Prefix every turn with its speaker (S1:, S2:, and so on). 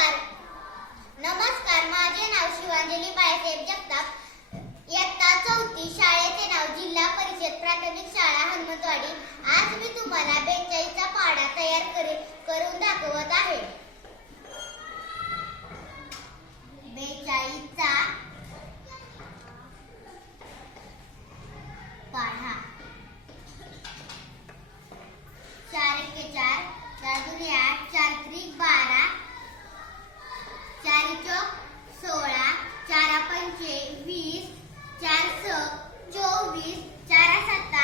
S1: नमस्कार. नमस्कार माझे नाव शिवांजली बाळासाहेब जगताप. इयत्ता चौथी शाळेचे नाव जिल्हा परिषद प्राथमिक शाळा हनुमतवाडी. आज मी तुम्हाला बेचाळीचा पाडा तयार करे करून दाखवत आहे. बेचाळीचा पाढा. चार के चार चार दुनिया चार त्रिक बारा पंचे वीस चारस चोवीस चारा सत्ता